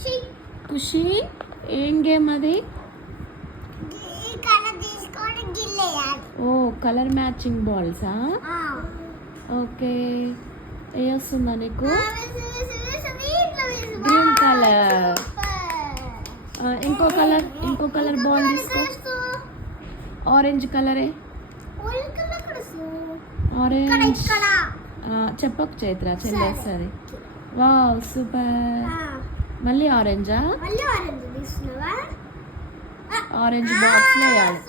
ఖుషి ఏం గేమ్ అది? ఓ colour matching బాల్సా? Okay, ఏ వస్తుందా నీకు? Green colour. ఇంకో కలర్ బాల్ తీసుకో. ఆరెంజ్ కలరే. ఆరెంజ్ చెప్పకు చైత్ర, చెల్లేస్తుంది. Wow super. మళ్ళీ ఆరెంజా? ఆరెంజ్ బాక్స్ లో వేయాలి.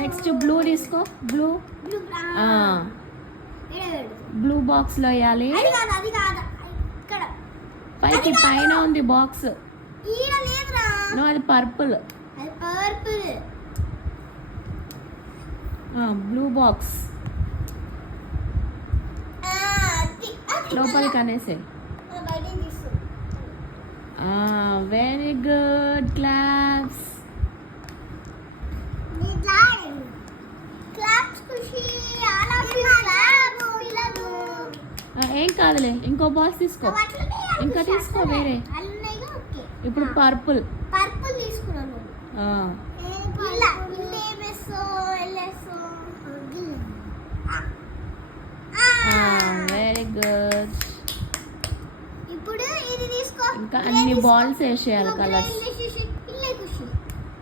నెక్స్ట్ బ్లూ తీసుకో. బ్లూ బాక్స్ లో వేయాలి. పైకి పైన ఉంది బాక్స్. అది పర్పుల్. బ్లూ బాక్స్ లోపలికి అనేసే. Very good, claps. ఏం కాదులే, ఇంకో బాక్స్ తీసుకో. ఇంకా తీసుకో వేరే. ఇప్పుడు పర్పుల్ తీసుకున్నాను. Very good. ఇప్పుడు ఇది తీసుకో. ఇంకా అన్ని బాల్స్ వేసేయాలి కలర్స్.